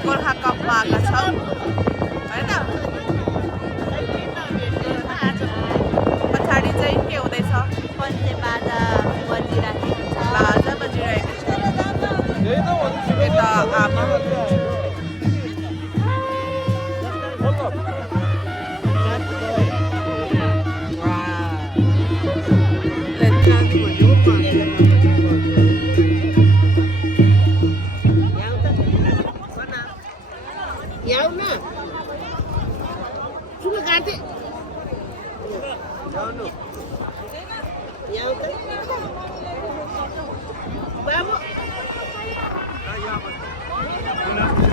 चाहिँ गोर्खा कपमा आएका छौँ होइन पछाडि चाहिँ के हुँदैछ बाजा बजिरहेको छ बाजा बजिरहेको छ यता आमा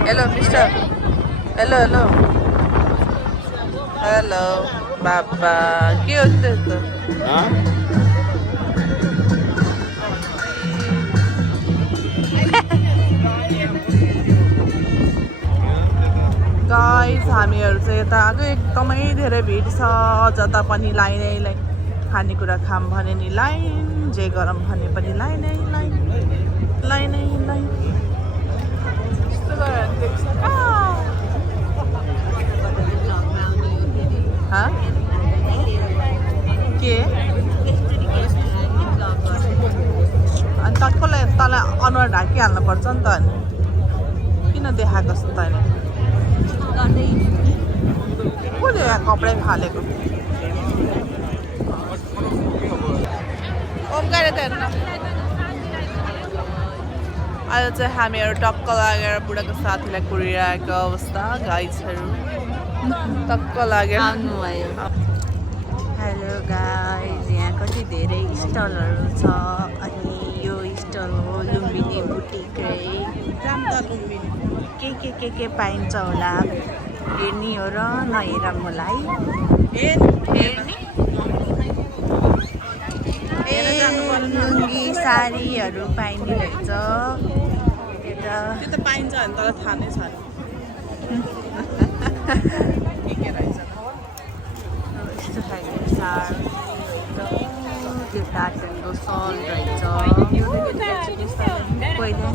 Hello, mister. Hello, hello. Hello, Baba. के हो त्यस्तो? गाइस हामीहरु चाहिँ यता आएको एकदमै धेरै भिड छ जता पनि लाइनै लाइन खानेकुरा खाम भने नि लाइन जे गरम भने पनि लाइनै लाइन लाइनै लाइन के अनि तक्कलाई तल अनुहार ढाकिहाल्नु पर्छ नि त अनि किन देखाएको जस्तो त अनि कसले यहाँ कपडै फालेको ओमकार त हेर्नु अहिले चाहिँ हामीहरू टक्क लागेर बुढाको साथीलाई कुरिरहेको अवस्था गाइजहरू टक्क लागेर आउनुभयो हेलो गाइज यहाँ कति धेरै स्टलहरू छ अनि यो स्टल हो लुम्बिनी बुटिक है के पाइन्छ होला हेर्ने हो र नहेर मलाई लुङ्गी साडीहरू पाइने रहेछ त्यो त पाइन्छ भने तर थाहा नै छैन के रहेछ यस्तो खालको साडी त्यो प्याटर्नको सल रहेछ पहिला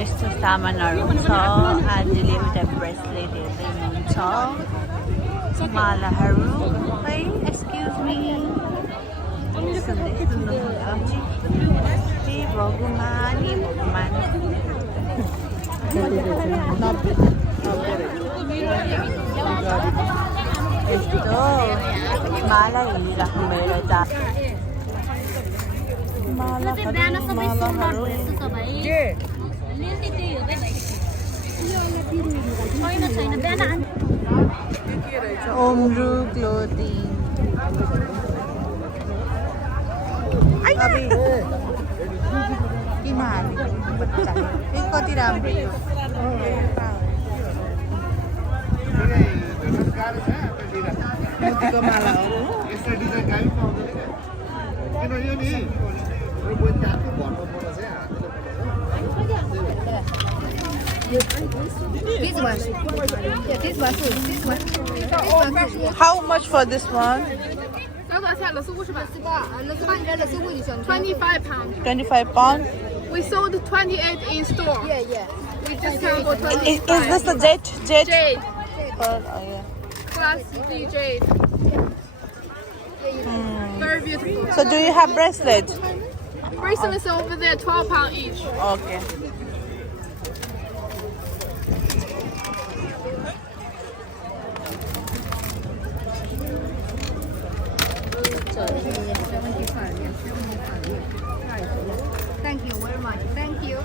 यस्तो सामानहरू छ आजले एउटा ब्रेसलेट हेर्दै हुनुहुन्छ मालाहरू है एक्सक्युज मी हे भगवान यस्तो माला हेरिराख्नु भएर ओमरू क्लोथिङ किन हाल्यो कति राम्रो यो मोतीको माला हो How much for this one? 25 pounds. 25 pounds. We sold 28 in store. Yeah. We just sold for 25. Is this the jade? Jade. Oh, yeah. Class D jade. Very beautiful. So do you have bracelet? Bracelets over there, 12 pounds each. Okay. Thank you very much. Thank you.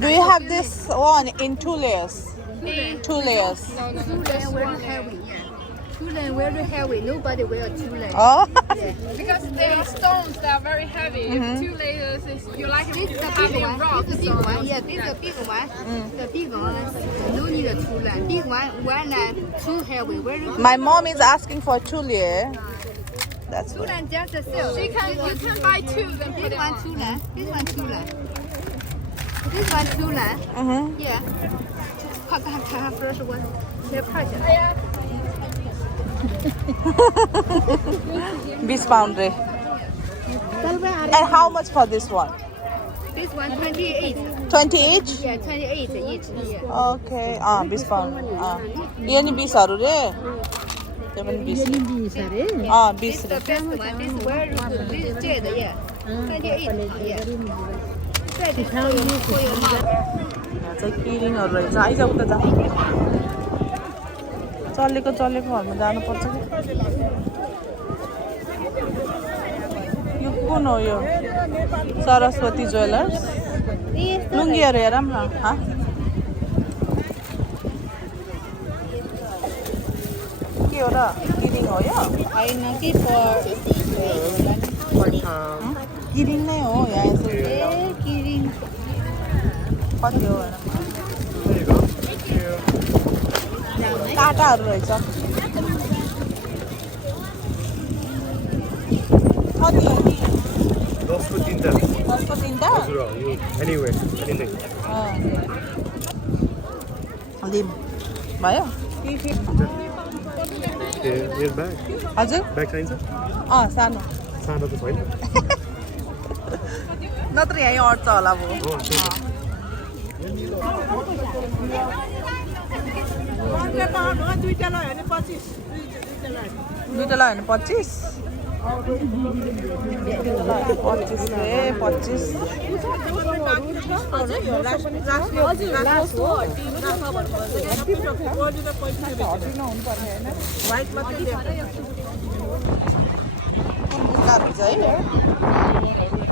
Do you have this one in 2 layers? 2 layers. No. Very heavy. Two lane very heavy. Nobody wear two lane. Oh. Because they are stones that are very heavy. If 2 layers is you like This is the having big one. rocks. This is the big one. Yeah, this is the big one. The big one. No need a two lane. Big one lane too heavy. Very My mom is asking for 2 layer. That's two what. lane just the sale. You can buy 2 then put This it one on. two lane. This one two lane. This one two lane. Yeah. 看 first one. 先拍下来。20 pound re. And how much for this one? This one 28. 20 each? Yeah, 28 each. Yeah. Okay. 20 pound. ये नि 20 हरु रे. त्यो पनि 20. 20 रे. 20 This the best one. This very good. This is jade. Yeah. 28. Yeah. That is for your mom. यहाँ चाहिँ किरिङहरु रहेछ आइजाऊ त जा चलेको हरुमा जानुपर्छ कि यो कुन हो यो सरस्वती ज्वेलर्स लुङ्गीहरु हेरौँ न के हो र किरिङ हो यो होइन कि किरिङ नै हो यहाँ यसो किरिङ कति हो काँटाहरु रहेछ कति हो नि 10 को 3टा 10 को 3टा हजुर यो anywhere anything लिम भयो यो ब्याग हजुर ब्याग चाहिन्छ सानो सानो त छैन नत्र यही अट्छ होला भयो दुईटा लयो भने 25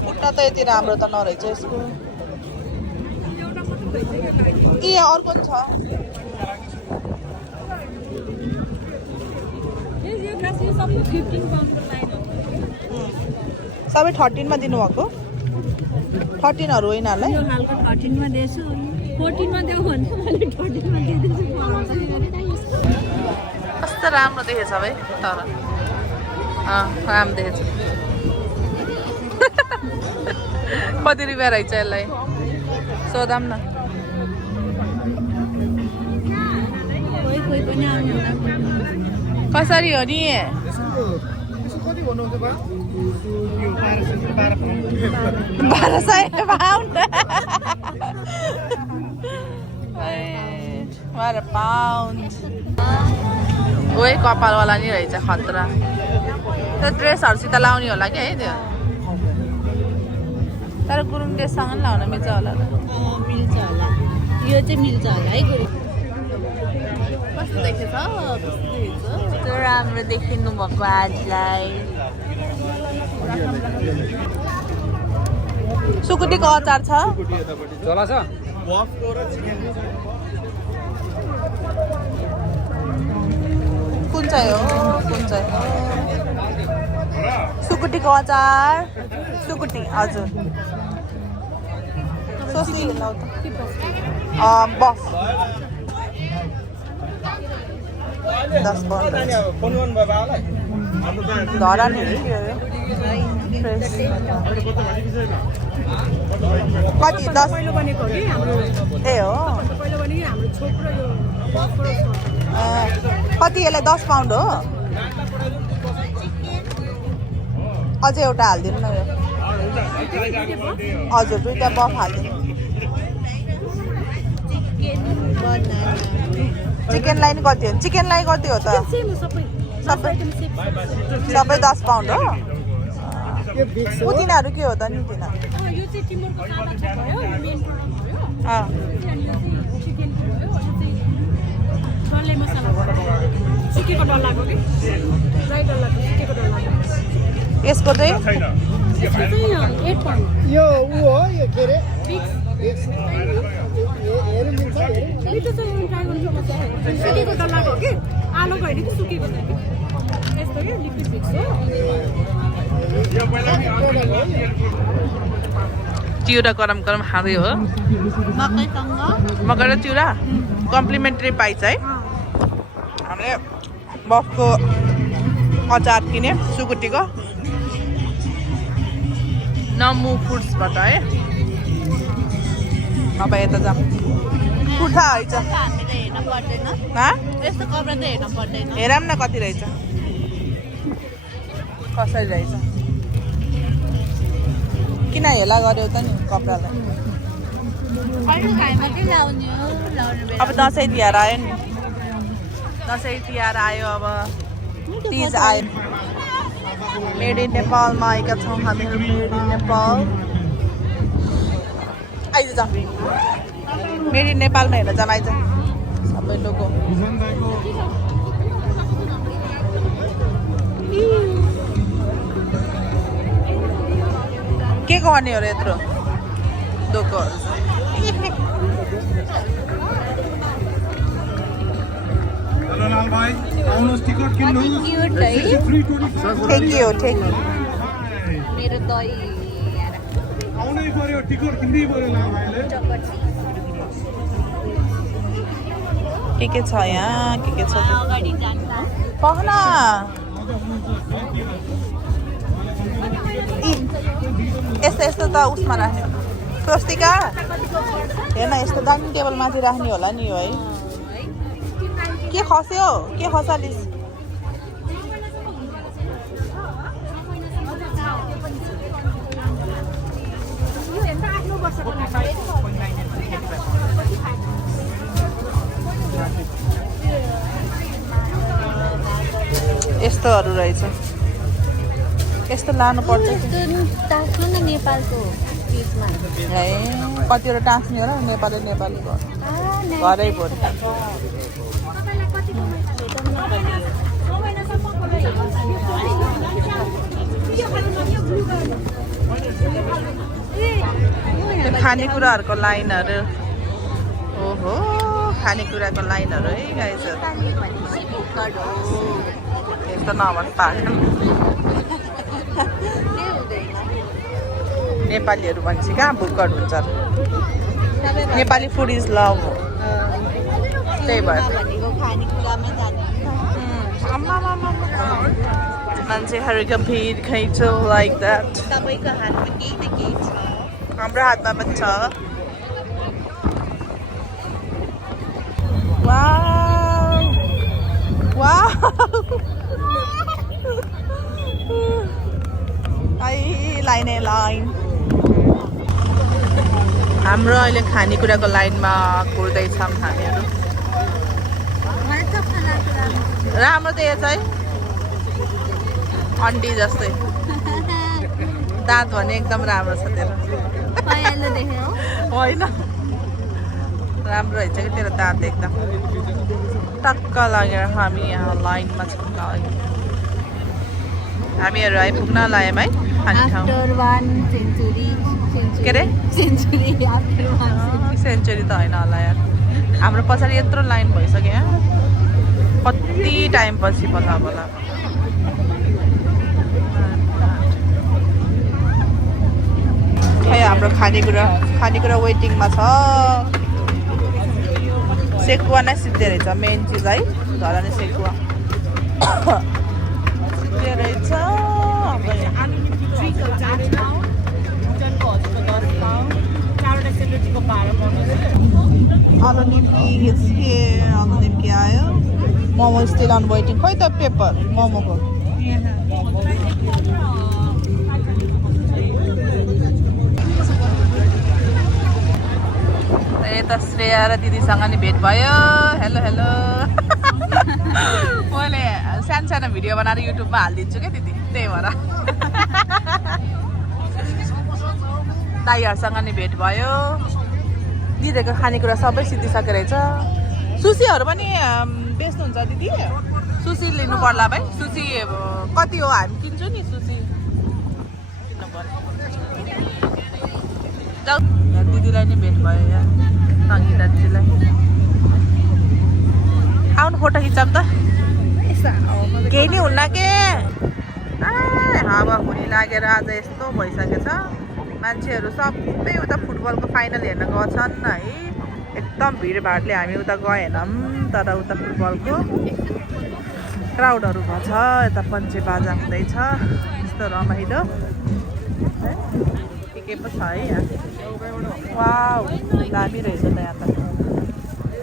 खुट्टा त यति राम्रो त नरहेछ यसको अर्को छ सबै 13 मा दिनुभएको 13 हरु होइन होला यो हालको 13 मा दिएछु 14 मा देऊ भने मैले 13 मा दिइदिन्छु कस्तो राम्रो देखेछ भाइ तर राम्रो देखेछ कति रुपियाँ रहेछ यसलाई सोधौँ न कोही पनि आउनु होला कसरी हो नि कति भन्नुहुन्छ बा 1200 पाउन्ड 12 पाउन्ड ओए कपालवाला नि रहेछ खतरा त्यो ड्रेसहरुसित लाउने होला कि है त्यो तर गुरुङ ड्रेससँग नि लाउन मिल्छ होला मिल्छ होला यो चाहिँ मिल्छ होला है गुरुङ कस्तो देखेछ त्यो राम्रो देखिनु भएको आजलाई सुकुटीको अचार छ चला छ कुन चाहिँ हो सुकुटीको अचार सुकुटी हजुर सोसी लौ त बफ 10 पाउन्ड धरा नि कति 10 ए हो कति यसलाई 10 पाउन्ड हो अझै एउटा हालिदिनु न यो हजुर दुईटा बफ हालिदिनु चिकनलाई नि कति हो चिकनलाई कति हो त सबै 10 पाउन्ड हो पुदिनाहरू के हो त नि यसको चाहिँ यो उ हो यो के रे चिउरा गरम खाँदै हो मकै र चिउरा कम्प्लिमेन्ट्री पाइन्छ है हामीले बफको अचार किने सुकुटीको नमु फुड्सबाट है अब यता जाऊँ कुर्ता रहेछ हामीले हेर्न पर्दैन यस्तो कपडा त हेर्न पर्दैन हेरौँ न कति रहेछ कसरी रहेछ किन हेला गर्यो त नि कपडालाई अब दसैँ तिहार आयो नि दसैँ तिहार आयो अब तिज आयो मेड इन नेपालमा आएका छौँ हामीहरू मेड इन नेपाल आइज जाउँ मेड इन नेपालमा हेर्न जाउँ आइज सबै लोगो के गर्ने हो र यत्रो दोकोहरू ठेकियो ठेकी मेरो दही आउनै पर्यो टिकट किन्दै पर्यो भाइले के छ यहाँ के छ अगाडि जान्छ पहन यस्तो यस्तो त उसमा राख्ने स्वस्तिका हेर्न यस्तो डाइनिङ टेबल माथि राख्ने होला नि यो है के खस्यो के खसालिस यस्तोहरू रहेछ यस्तो लानुपर्छ टाँस्नु न नेपालको पिसमा है कतिवटा टाँस्ने होला नेपाली नेपालीको घरै भोलि खानेकुराहरूको लाइनहरू ओहो खानेकुराको लाइनहरू है गाइस यस्तो नभन् पाएन नेपालीहरू भनेपछि कहाँ भुक्कड हुन्छ नेपाली फुड इज लभ हो त्यही भएर मान्छेहरूको भिड खैँचो लाइक द्याट तपाईँको हातमा केही न केही छ हाम्रो हातमा पनि छ वाउ वाउ लाइन लाइन हाम्रो अहिले खानेकुराको लाइनमा कुर्दैछौँ हामीहरू राम्रो त यो चाहिँ अन्डी जस्तै दाँत भने एकदम राम्रो छ तेरो होइन राम्रो रहेछ कि तेरो दाँत एकदम टक्क लागेर हामी यहाँ लाइनमा छौँ हामीहरू आइपुग्न लाग्यौँ है खाने ठाउँ के अरे सेन्चुरी त होइन होला यार हाम्रो पछाडि यत्रो लाइन भइसक्यो यहाँ कति टाइम पछि बल्ल बल्ल खै हाम्रो खानेकुरा वेटिङमा छ सेकुवा नै सिद्धे रहेछ मेन चिज है धरा नै सेकुवा सिद्धे रहेछ आलु निम्की आयो मोमो स्टिल अन वेटिङ खोइ त पेपर मोमोको यता श्रेया र दिदीसँग नि भेट भयो हेलो हेलो मैले सानो सानो भिडियो बनाएर युट्युबमा हालिदिन्छु क्या दिदी त्यही भएर दाइहरूसँग नि भेट भयो दिदीहरूको खानेकुरा सबै सिद्धिसकेको रहेछ सुसीहरू पनि बेच्नुहुन्छ दिदी सुसी लिनु पर्ला भाइ सुसी कति हो हामी किन्छौँ नि सुसी दिदीलाई नि भेट भयो यहाँ सङ्गीता दिदीलाई आउनु फोटो खिचाउँ त केही नि हुन्न के हावाहुरी लागेर आज यस्तो भइसकेछ मान्छेहरू सबै उता फुटबलको फाइनल हेर्न गएछन् है एकदम भिडभाडले हामी उता गएनौँ तर उता फुटबलको क्राउडहरू भएछ यता पञ्चे बाजा हुँदैछ यस्तो रमाइलो के पो छ है यहाँ वाउ दामी रहेछ त यहाँ त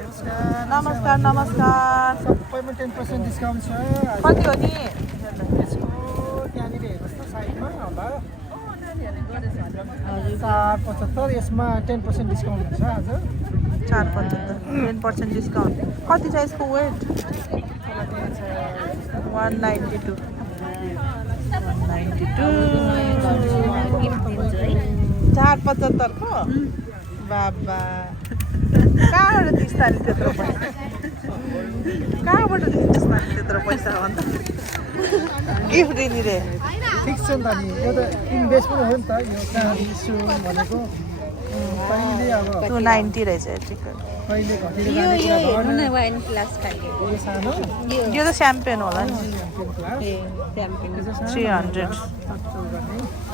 नमस्कार नमस्कार सबैमा 10% डिस्काउन्ट छ कति हो नि यसको त्यहाँनिर हेर्नुहोस् त साइडमा होला 475 यसमा 10% डिस्काउन्ट हुन्छ आज 475 10% डिस्काउन्ट कति छ यसको वेट 192 475 को बाबा कहाँबाट दिस्ता नि त्यत्रो पैसा कहाँबाट दिस्ता नि त्यत्रो पैसा हो अन्त गिफ्ट दिने रे फिक्स छ नि त नि यो त इन्भेस्ट पनि हो नि त यो चाँदी सुन भनेको कहिले अब 290 रहेछ टिकट कहिले घटेर यो जाने यो कुरा हेर्नु न भएन। वाइन ग्लास खालको यो सानो यो त स्याम्पेन होला नि क्लास ए च्याम्पियन 300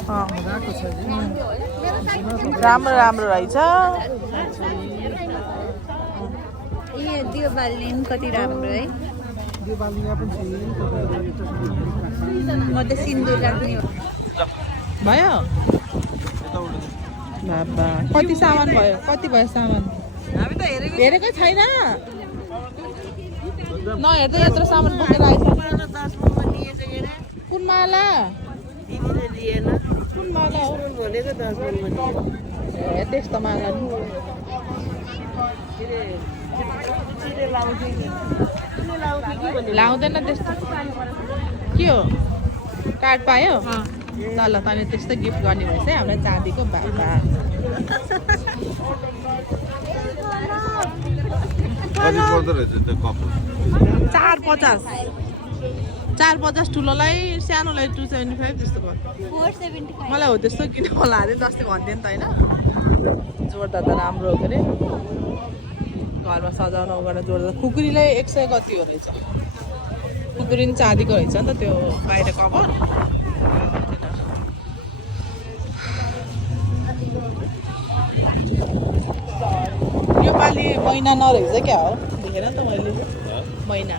अँ मजाको छ नि राम्रो राम्रो रहेछ यो दियो बाल्ने पनि कति राम्रो है यो बालिया पनि छ म त सिन्दुर राख्ने हो भयो बाबा कति सामान भयो कति भयो सामान हामी त हेरेकै छैन नहेर्दै यत्रो सामान बोकेर आइसक्यो कुन माला कुन माला हो ए त्यस्तो माला नि लाउँदैन त्यस्तो के हो कार्ड पायो ल ल तैँले त्यस्तो गिफ्ट गर्ने भएछ है हामीलाई चाँदीको बाबा कति पर्दो रहेछ त्यो कप 450 ठुलोलाई सानोलाई 275 जस्तो भयो 475 मलाई हो त्यस्तो किन होला अरे जस्तै भन्थ्यो नि त होइन जोड्दा त राम्रो हो के अरे घरमा सजाउन गर्न जोड्दा खुकुरीलाई 100 कति हो रहेछ खुकुरी पनि चाँदीको रहेछ नि त त्यो बाहिर कभर यो पालि महिना नरहेछ क्या हो देखेर त मैले महिना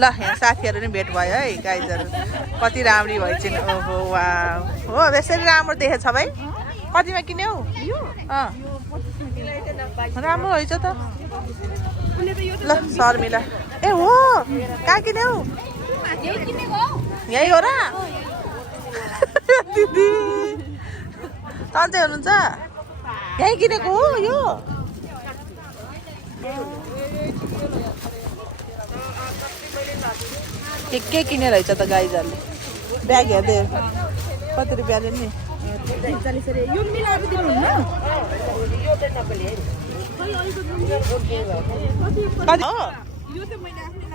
ल यहाँ साथीहरू नि भेट भयो है गाइजहरू कति राम्री भइछन् ओहो वा हो यसरी राम्रो देखेछ भाइ कतिमा किन्यौ राम्रो रहेछ त ल शर्मिला ए हो कहाँ किन्यौ यही हो र दिदी सन्चै हुनुहुन्छ यहीँ किनेको हो यो के किने रहेछ त गाइजहरूले ब्याग हेर्दै कति रुपियाँले नि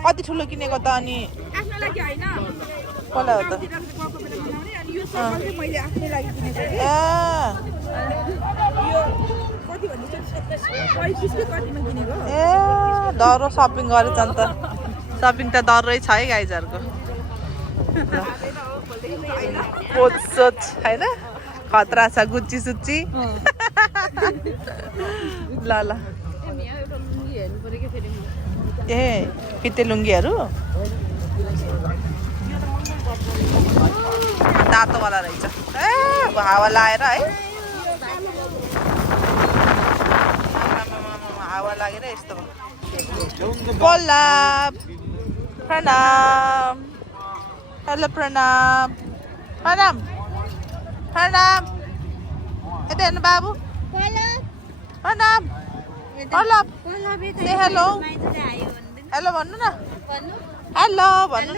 कति ठुलो किनेको त अनि कसलाई हो त ए डरो सपिङ गरेछ नि त सपिङ त डर रहेछ है गाइजहरूको कोच सोच होइन खतरा छ गुच्ची सुच्ची ल ल ए फिते लुङ्गीहरू तातोवाला रहेछ ए हावा लाएर है हावा लागेर यस्तो कोलाब प्रणाम हेलो प्रणाम प्रणाम प्रणाम यता हेर्नु बाबु प्रणाम कोलाब से हेलो हेलो भन्नु न हेलो भन्नु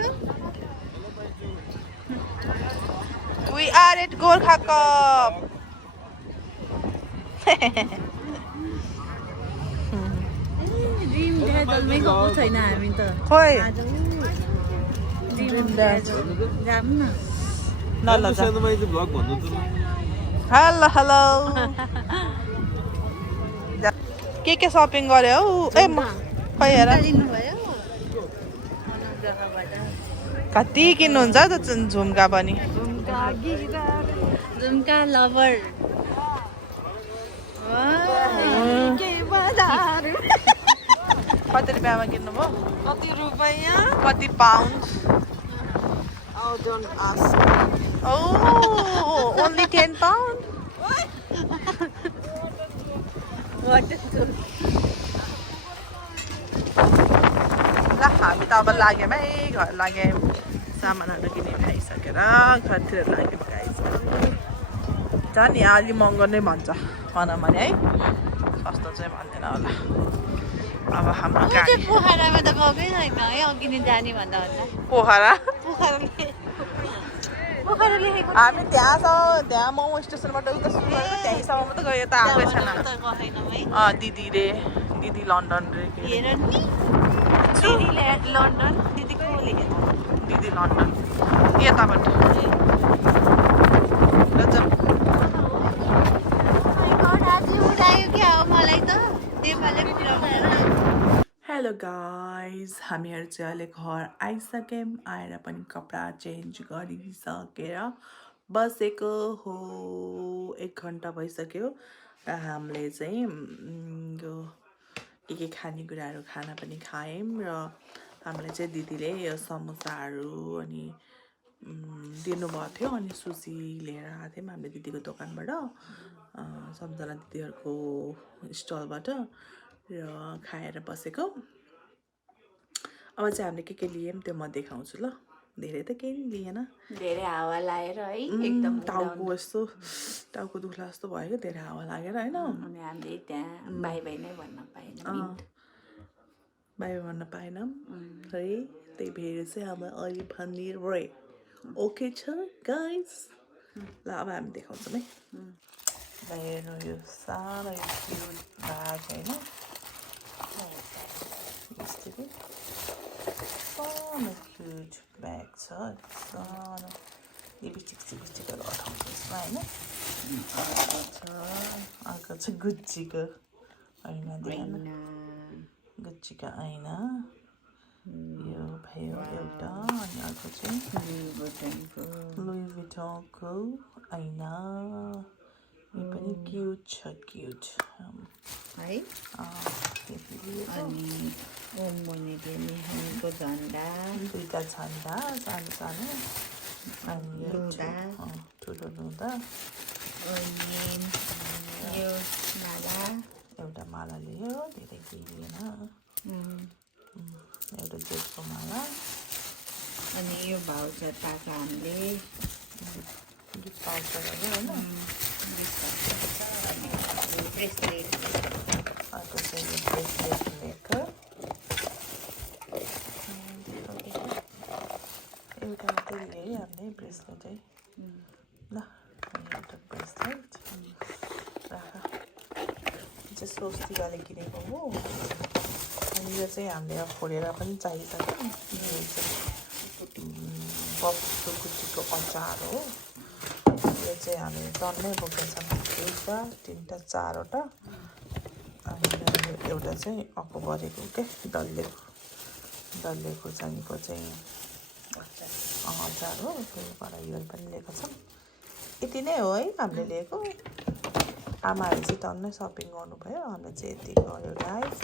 We are at Gorkha Cup. Dream ड्याजलमै गएको छैन हामी त खोइ ड्रिम ड्याजल जाम न ल ल जा सानोमा चाहिँ भ्लग भन्नु त हेलो हेलो के सपिङ गर्यो हौ ए म खै हेर लिनुभयो कति किन्नुहुन्छ त झुम्का पनि झुम्का लभर कति रुपियाँमा किन्नुभयो कति रुपैयाँ कति pound Oh, only 10 pounds? What? ल हामी त अब लाग्यौँ है घर लाग्यौँ सामानहरू किनेर खाइसकेर घरतिर लाग्यौँ गाइस झन् यहाँ अलि महँगो नै भन्छ भनौँ भने है सस्तो चाहिँ भन्दैन होला अब हाम्रो गाडी पोखरामा त गएकै छैन है अघि नै जाने भन्दा भन्दा पोखरा पोखरा लेखेको हामी त्यहाँ मोमो स्टेसनबाट उता सुरु गरेको त्यहीँसम्म मात्रै गयो त आएकै छैन दिदी लन्डन रे हेर नि दिदी लन्डन दिदी को लेखेको दिदी लन्डन यताबाट हेलो गाइज हामीहरू चाहिँ अहिले घर आइसक्यौँ आएर पनि कपडा चेन्ज गरिसकेर बसेको हो 1 घन्टा भइसक्यो र हामीले चाहिँ यो के खानेकुराहरू खाना पनि खायौँ र हामीले चाहिँ दिदीले यो समोसाहरू अनि दिनुभएको थियो अनि सुसी लिएर आएको थियौँ हामीले दिदीको दोकानबाट सबजना दिदीहरूको स्टलबाट र खाएर बसेको अब चाहिँ हामीले के लियौँ त्यो म देखाउँछु ल धेरै त केही नि लिएन धेरै हावा लगाएर है एकदम टाउको यस्तो टाउको दुख्ला जस्तो भयो क्या धेरै हावा लागेर होइन अनि हामीले त्यहाँ बाई बाई नै भन्न पाएनौँ बाई भन्न पाएनौँ है त्यही भएर चाहिँ हाम्रो अहिले भन्ने रे ओके छ गाइस ल अब हामी देखाउँछौँ है मेरो यो सानो क्युट ब्याग होइन यस्तो सानो क्युट ब्याग छ सानो लिपस्टिकहरू अठाउँछ यसमा होइन अर्को छ गुच्चीको ऐना देखाउन गुच्चीको ऐना यो भयो एउटा अनि अर्को चाहिँ लुई भिटनको ऐना यो पनि क्युट छ क्युट है अनि ओम बनेको नेहानको झन्डा दुईवटा झन्डा सानो सानो अनि ठुलो लुगा अनि यो माला एउटा माला लियो धेरै केही लिएन एउटा जेठको माला अनि यो भाउचर पाएको हामीले गिफ्ट पाउचरहरू होइन ब्रेसलेट अर्को चाहिँ यो ब्रेसलेट लिएको एउटा मात्रै लिएँ हामीले ब्रेसलेटै ल एउटा ब्रेसलेट राख चाहिँ स्वस्तिकाले किनेको हो अनि यो चाहिँ हामीले फोडेर पनि चाहिसक्यो यो चाहिँ बफको गुच्चीको अचार हो यो चाहिँ हामीले टन्नै बोक्दैछौँ एउटा 3टा 4वटा अनि एउटा चाहिँ अक्टोबरेको के डल्ले खोर्सानीको चाहिँ अचार हो त्योबाट यो पनि लिएको छौँ यति नै हो है हामीले लिएको आमाहरू चाहिँ टन्नै सपिङ गर्नुभयो हामीले चाहिँ यति गऱ्यो guys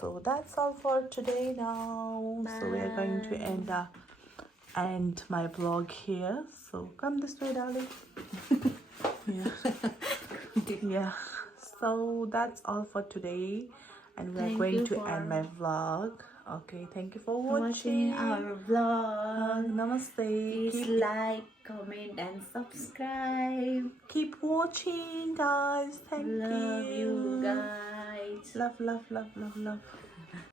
so that's all for today now. Bye. So we are going to end my vlog here, so come this way darling. yeah so that's all for today and we are going to end my vlog. Okay, thank you for watching our vlog. Namaste. Please like, comment and subscribe. Keep watching guys. Thank Love you guys. Love